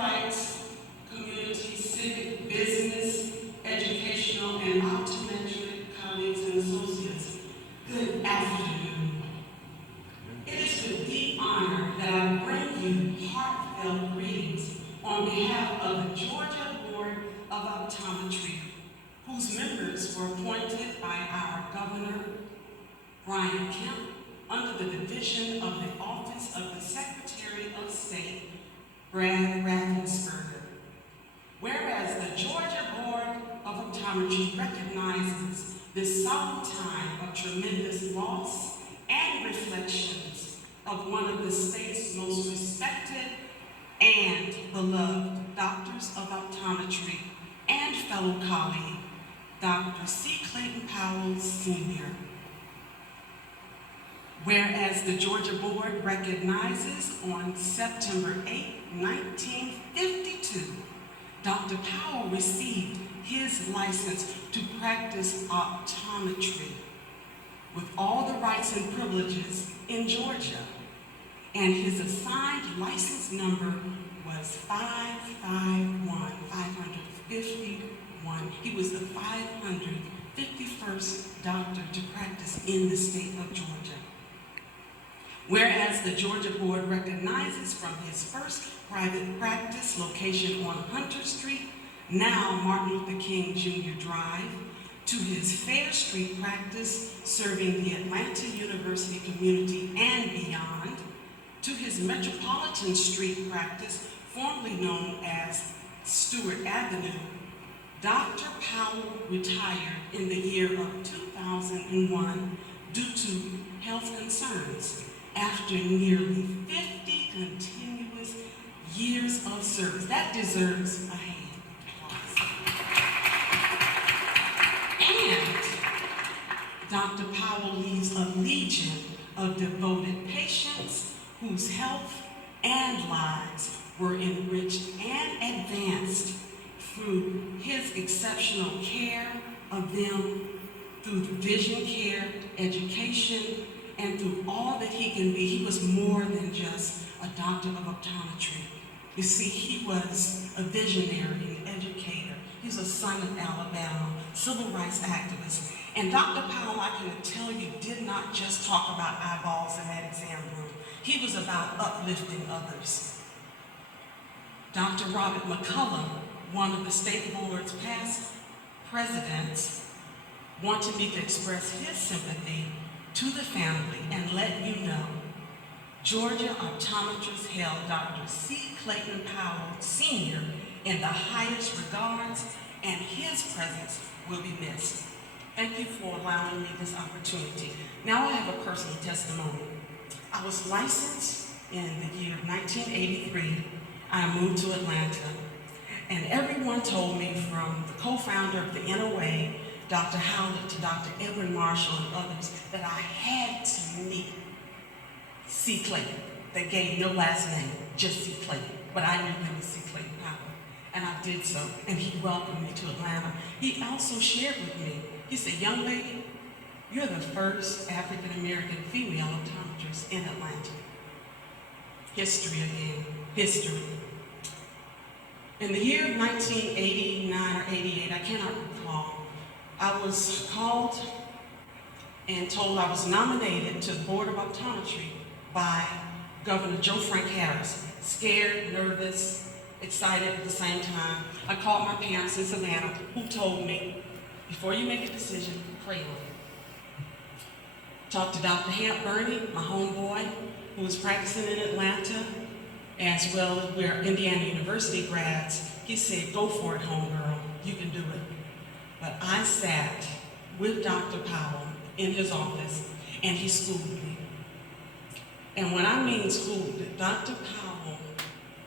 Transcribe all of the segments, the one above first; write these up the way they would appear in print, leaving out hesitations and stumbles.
rights, community, civic, business, educational, and optometric colleagues and associates, good afternoon. It is with deep honor that I bring you heartfelt greetings on behalf of the Georgia Board of Optometry, whose members were appointed by our Governor, Brian Kemp, under the division of the Office of the Secretary of State, Brad Raffensperger. Whereas the Georgia Board of Optometry recognizes this solemn time of tremendous loss and reflections of one of the state's most respected and beloved doctors of optometry and fellow colleague, Dr. C. Clayton Powell, Sr. Whereas the Georgia Board recognizes on September 8, 1952, Dr. Powell received his license to practice optometry with all the rights and privileges in Georgia, and his assigned license number was 551. He was the 551st doctor to practice in the state of Georgia. Whereas the Georgia Board recognizes from his first private practice location on Hunter Street, now Martin Luther King Jr. Drive, to his Fair Street practice serving the Atlanta University community and beyond, to his Metropolitan Street practice, formerly known as Stewart Avenue, Dr. Powell retired in the year of 2001 due to health concerns after nearly 50 continuous years of service. That deserves a hand. And Dr. Powell leaves a legion of devoted patients whose health and lives were enriched and advanced through his exceptional care of them, through vision care, education, and through all that he can be. He was more than just a doctor of optometry. You see, he was a visionary, an educator. He was a son of Alabama, civil rights activist. And Dr. Powell, I can tell you, did not just talk about eyeballs in that exam room. He was about uplifting others. Dr. Robert McCullough, one of the state board's past presidents, wanted me to express his sympathy to the family and let you know Georgia optometrists held Dr. C. Clayton Powell, Sr. in the highest regards, and his presence will be missed. Thank you for allowing me this opportunity. Now I have a personal testimony. I was licensed in the year 1983. I moved to Atlanta, and everyone told me, from the co-founder of the NOA, Dr. Howlett, to Dr. Edwin Marshall and others, that I had to meet C. Clayton. They gave no last name, just C. Clayton. But I knew him as C. Clayton Powell, and I did so, and he welcomed me to Atlanta. He also shared with me, he said, "Young lady, you're the first African-American female optometrist in Atlanta." History again, history. In the year of 1989 or 88, I cannot recall, I was called and told I was nominated to the Board of Optometry by Governor Joe Frank Harris. Scared, nervous, excited at the same time. I called my parents in Savannah, who told me, before you make a decision, pray on it. Talked to Dr. Hamp Burney, my homeboy, who was practicing in Atlanta, as well as we're Indiana University grads. He said, "Go for it, homegirl, you can do it." But I sat with Dr. Powell in his office, and he schooled me. And when I mean schooled, Dr. Powell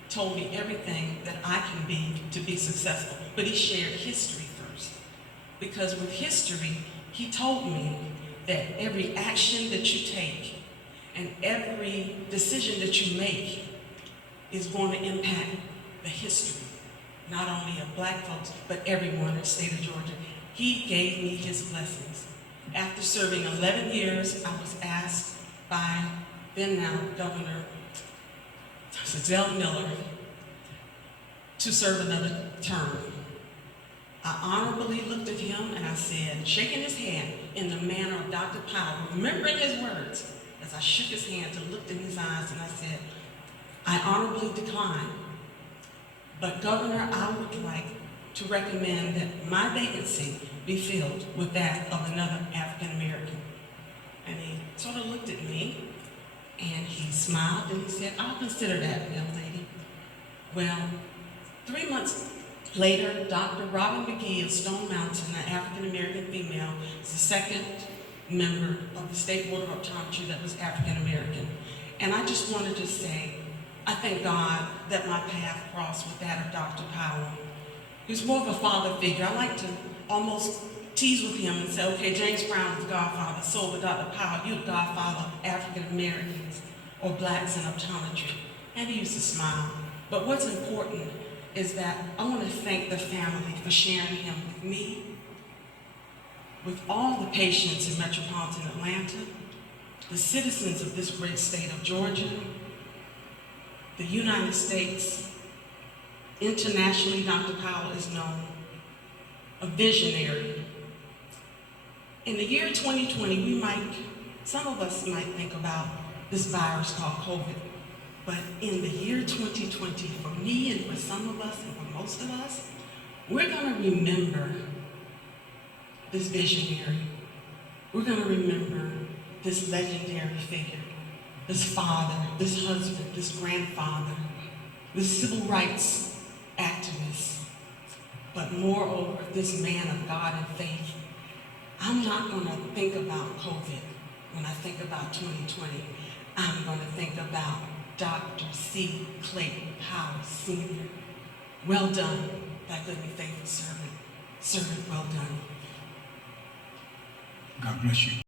told me everything that I can be to be successful, but he shared history first. Because with history, he told me that every action that you take and every decision that you make is going to impact the history, not only of Black folks, but everyone in the state of Georgia. He gave me his blessings. After serving 11 years, I was asked by then now Governor Zell Miller to serve another term. I honorably looked at him and I said, shaking his hand in the manner of Dr. Powell, remembering his words, as I shook his hand and looked in his eyes and I said, I honorably decline. But Governor, I would like to recommend that my vacancy be filled with that of another African American. And he sort of looked at me and he smiled and he said, I'll consider that, young lady. Well, 3 months later, Dr. Robin McGee of Stone Mountain, an African American female, is the second member of the State Board of Optometry that was African American. And I just wanted to say, I thank God that my path crossed with that of Dr. Powell. He was more of a father figure. I like to almost tease with him and say, okay, James Brown is the godfather, so with Dr. Powell, you're the godfather of African Americans or blacks in optometry. And he used to smile. But what's important is that I want to thank the family for sharing him with me, with all the patients in metropolitan Atlanta, the citizens of this great state of Georgia, the United States. Internationally, Dr. Powell is known, a visionary. In the year 2020, some of us might think about this virus called COVID, but in the year 2020, for me and for some of us and for most of us, we're gonna remember this visionary. We're gonna remember this legendary figure, this father, this husband, this grandfather, this civil rights activist, but moreover, this man of God and faith. I'm not gonna think about COVID when I think about 2020. I'm gonna think about Dr. C. Clayton Powell, Sr. Well done, thy good and faithful servant. Servant, well done. God bless you.